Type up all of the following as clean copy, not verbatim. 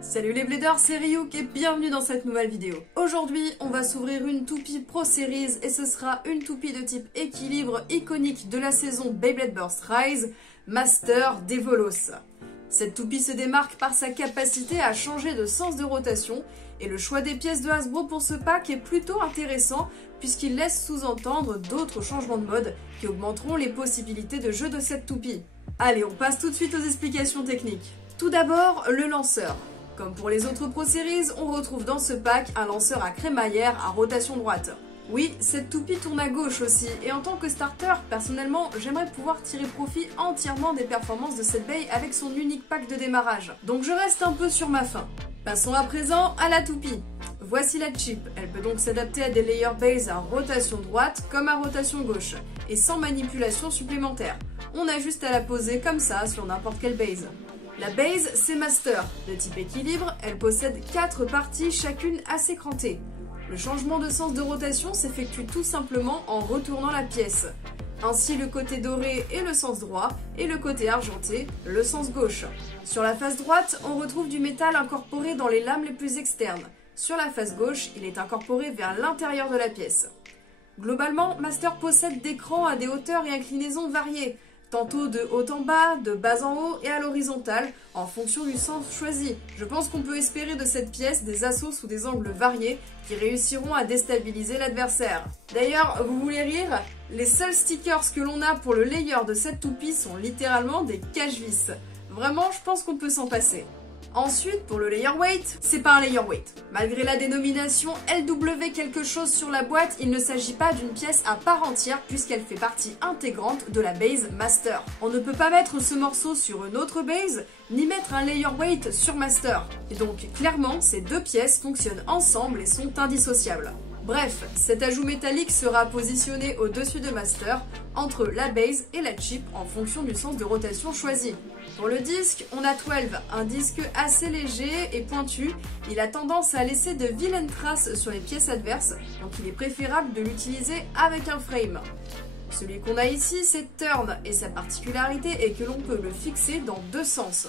Salut les bladers, c'est Ryuk et bienvenue dans cette nouvelle vidéo. Aujourd'hui, on va s'ouvrir une toupie Pro Series et ce sera une toupie de type équilibre iconique de la saison Beyblade Burst Rise, Master Dévolos. Cette toupie se démarque par sa capacité à changer de sens de rotation et le choix des pièces de Hasbro pour ce pack est plutôt intéressant puisqu'il laisse sous-entendre d'autres changements de mode qui augmenteront les possibilités de jeu de cette toupie. Allez, on passe tout de suite aux explications techniques. Tout d'abord, le lanceur. Comme pour les autres Pro Series, on retrouve dans ce pack un lanceur à crémaillère à rotation droite. Oui, cette toupie tourne à gauche aussi, et en tant que starter, personnellement, j'aimerais pouvoir tirer profit entièrement des performances de cette baie avec son unique pack de démarrage. Donc je reste un peu sur ma faim. Passons à présent à la toupie. Voici la chip, elle peut donc s'adapter à des layer base à rotation droite comme à rotation gauche, et sans manipulation supplémentaire. On a juste à la poser comme ça sur n'importe quelle base. La base, c'est Master. De type équilibre, elle possède 4 parties, chacune assez crantée. Le changement de sens de rotation s'effectue tout simplement en retournant la pièce. Ainsi, le côté doré est le sens droit et le côté argenté, le sens gauche. Sur la face droite, on retrouve du métal incorporé dans les lames les plus externes. Sur la face gauche, il est incorporé vers l'intérieur de la pièce. Globalement, Master possède des crans à des hauteurs et inclinaisons variées. Tantôt de haut en bas, de bas en haut et à l'horizontale, en fonction du sens choisi. Je pense qu'on peut espérer de cette pièce des assauts sous des angles variés qui réussiront à déstabiliser l'adversaire. D'ailleurs, vous voulez rire? Les seuls stickers que l'on a pour le layer de cette toupie sont littéralement des cache-vis. Vraiment, je pense qu'on peut s'en passer. Ensuite, pour le layer weight, c'est pas un layer weight. Malgré la dénomination LW quelque chose sur la boîte, il ne s'agit pas d'une pièce à part entière puisqu'elle fait partie intégrante de la base Master. On ne peut pas mettre ce morceau sur une autre base, ni mettre un layer weight sur Master. Et donc, clairement, ces deux pièces fonctionnent ensemble et sont indissociables. Bref, cet ajout métallique sera positionné au-dessus de Master, entre la base et la chip en fonction du sens de rotation choisi. Pour le disque, on a 12, un disque assez léger et pointu. Il a tendance à laisser de vilaines traces sur les pièces adverses, donc il est préférable de l'utiliser avec un frame. Celui qu'on a ici, c'est Turn, et sa particularité est que l'on peut le fixer dans deux sens.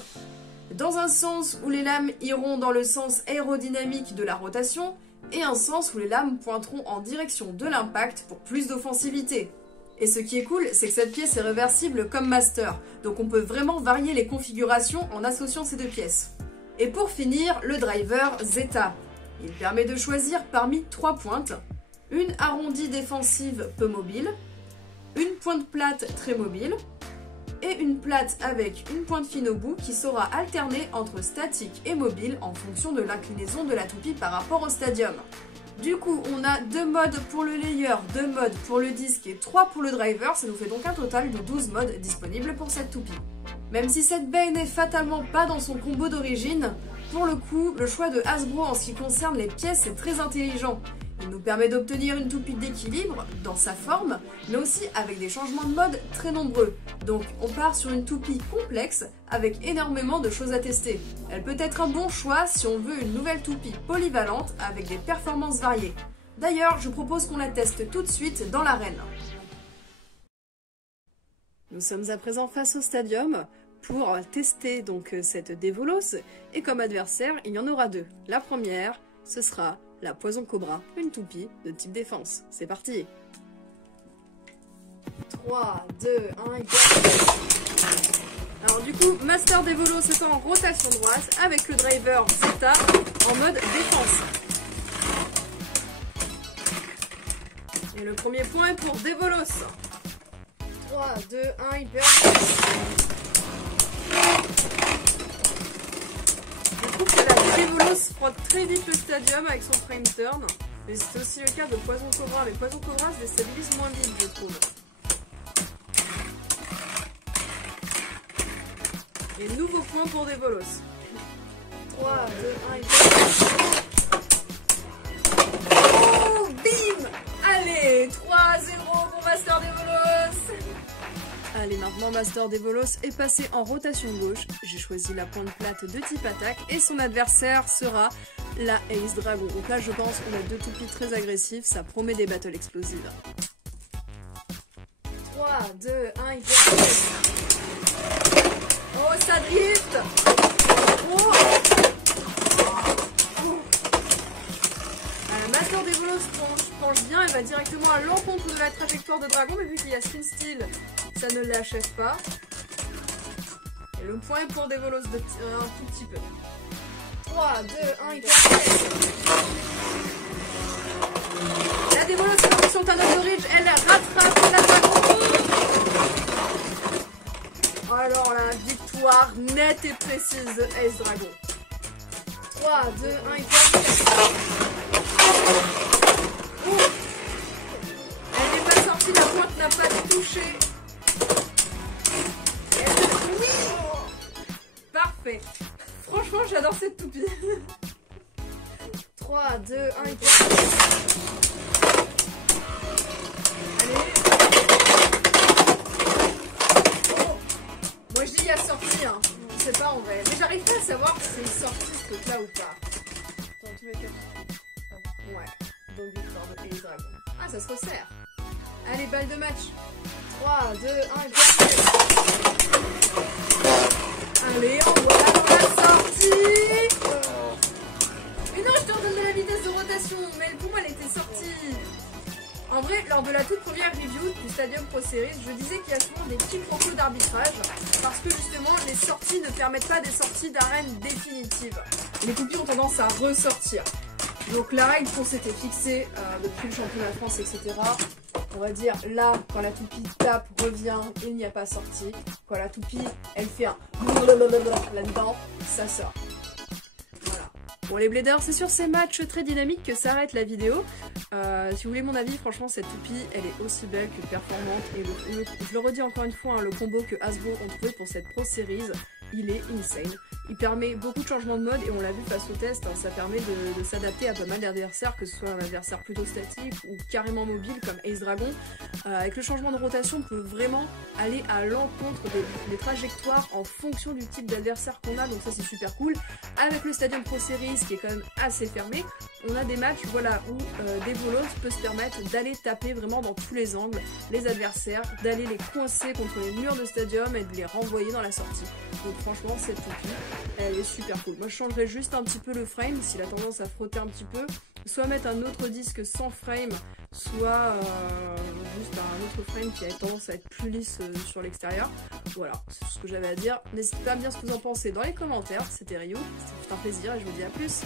Dans un sens où les lames iront dans le sens aérodynamique de la rotation, et un sens où les lames pointeront en direction de l'impact pour plus d'offensivité. Et ce qui est cool, c'est que cette pièce est réversible comme Master, donc on peut vraiment varier les configurations en associant ces deux pièces. Et pour finir, le driver Zeta. Il permet de choisir parmi 3 pointes, une arrondie défensive peu mobile, une pointe plate très mobile, et une plate avec une pointe fine au bout qui saura alterner entre statique et mobile en fonction de l'inclinaison de la toupie par rapport au stadium. Du coup, on a 2 modes pour le layer, 2 modes pour le disque et 3 pour le driver, ça nous fait donc un total de 12 modes disponibles pour cette toupie. Même si cette baie n'est fatalement pas dans son combo d'origine, pour le coup, le choix de Hasbro en ce qui concerne les pièces est très intelligent. Il nous permet d'obtenir une toupie d'équilibre dans sa forme, mais aussi avec des changements de mode très nombreux. Donc on part sur une toupie complexe avec énormément de choses à tester. Elle peut être un bon choix si on veut une nouvelle toupie polyvalente avec des performances variées. D'ailleurs, je propose qu'on la teste tout de suite dans l'arène. Nous sommes à présent face au stadium pour tester donc cette Dévolos, et comme adversaire, il y en aura 2. La première, ce sera la Poison Cobra, une toupie de type défense. C'est parti. 3, 2, 1, et go. Alors du coup, Master Dévolos c'est en rotation droite avec le driver Zeta en mode défense. Et le premier point est pour Dévolos. 3, 2, 1, hyper. Je trouve que la Dévolos frotte très vite le stadium avec son frame turn. Mais c'est aussi le cas de Poison Cobra. Mais Poison Cobra se déstabilise moins vite, je trouve. Et nouveau point pour Dévolos. 3, 2, 1 et 4. Oh, bim! Allez, 3-0 pour Master Dévolos. Allez, maintenant Master Dévolos est passé en rotation gauche. J'ai choisi la pointe plate de type attaque et son adversaire sera la Ace Dragon. Donc là, je pense qu'on a 2 toupies très agressives, ça promet des battles explosives. 3, 2, 1 et 4. Oh, ça drift! Oh! va directement à l'encontre de la trajectoire de dragon, mais vu qu'il y a Spin Steel, ça ne l'achève pas. Et le point est pour Dévolos de un tout petit peu. 3, 2, 1, il la Dévolos est partie sur le Tunnel de Ridge, elle rattrape la dragon. Alors la victoire nette et précise de Ace Dragon. 3, 2, 1, il elle n'est pas sortie, la pointe n'a pas touché. Oui. Parfait. Franchement, j'adore cette toupie. 3, 2, 1, il allez. Moi je dis il y a sortie, hein. Je sais pas en vrai. Mais j'arrive pas à savoir si c'est une sortie ce truc là ou pas. Dans tous les cas. Ouais. Donc victoire de Ace Dragon. Ah, ça se resserre. Allez, balle de match. 3, 2, 1, allez, on voit dans la sortie. Mais non, je te redonne de la vitesse de rotation. Mais pour moi, elle était sortie. En vrai, lors de la toute première review du Stadium Pro Series, je disais qu'il y a souvent des petits propos d'arbitrage parce que justement, les sorties ne permettent pas des sorties d'arène définitives. Les toupies ont tendance à ressortir. Donc la règle qu'on s'était fixée depuis le championnat de France, etc., on va dire là, quand la toupie tape, revient, il n'y a pas sorti. Quand la toupie, elle fait un là-dedans, ça sort. Voilà. Bon les bladers, c'est sur ces matchs très dynamiques que s'arrête la vidéo. Si vous voulez mon avis, franchement cette toupie, elle est aussi belle que performante. Et je le redis encore une fois, hein, le combo que Hasbro ont trouvé pour cette Pro Series, il est insane. Il permet beaucoup de changements de mode et on l'a vu face au test, hein, ça permet de s'adapter à pas mal d'adversaires, que ce soit un adversaire plutôt statique ou carrément mobile comme Ace Dragon. Avec le changement de rotation, on peut vraiment aller à l'encontre des trajectoires en fonction du type d'adversaire qu'on a, donc ça c'est super cool. Avec le Stadium Pro Series qui est quand même assez fermé, on a des matchs voilà, où Dévolos peut se permettre d'aller taper vraiment dans tous les angles les adversaires, d'aller les coincer contre les murs de Stadium et de les renvoyer dans la sortie. Donc franchement cette toupie, elle est super cool. Moi je changerais juste un petit peu le frame s'il a tendance à frotter un petit peu, soit mettre un autre disque sans frame, soit juste un autre frame qui a tendance à être plus lisse sur l'extérieur. Voilà, c'est ce que j'avais à dire. N'hésitez pas à me dire ce que vous en pensez dans les commentaires. C'était Ryu, c'était un plaisir et je vous dis à plus.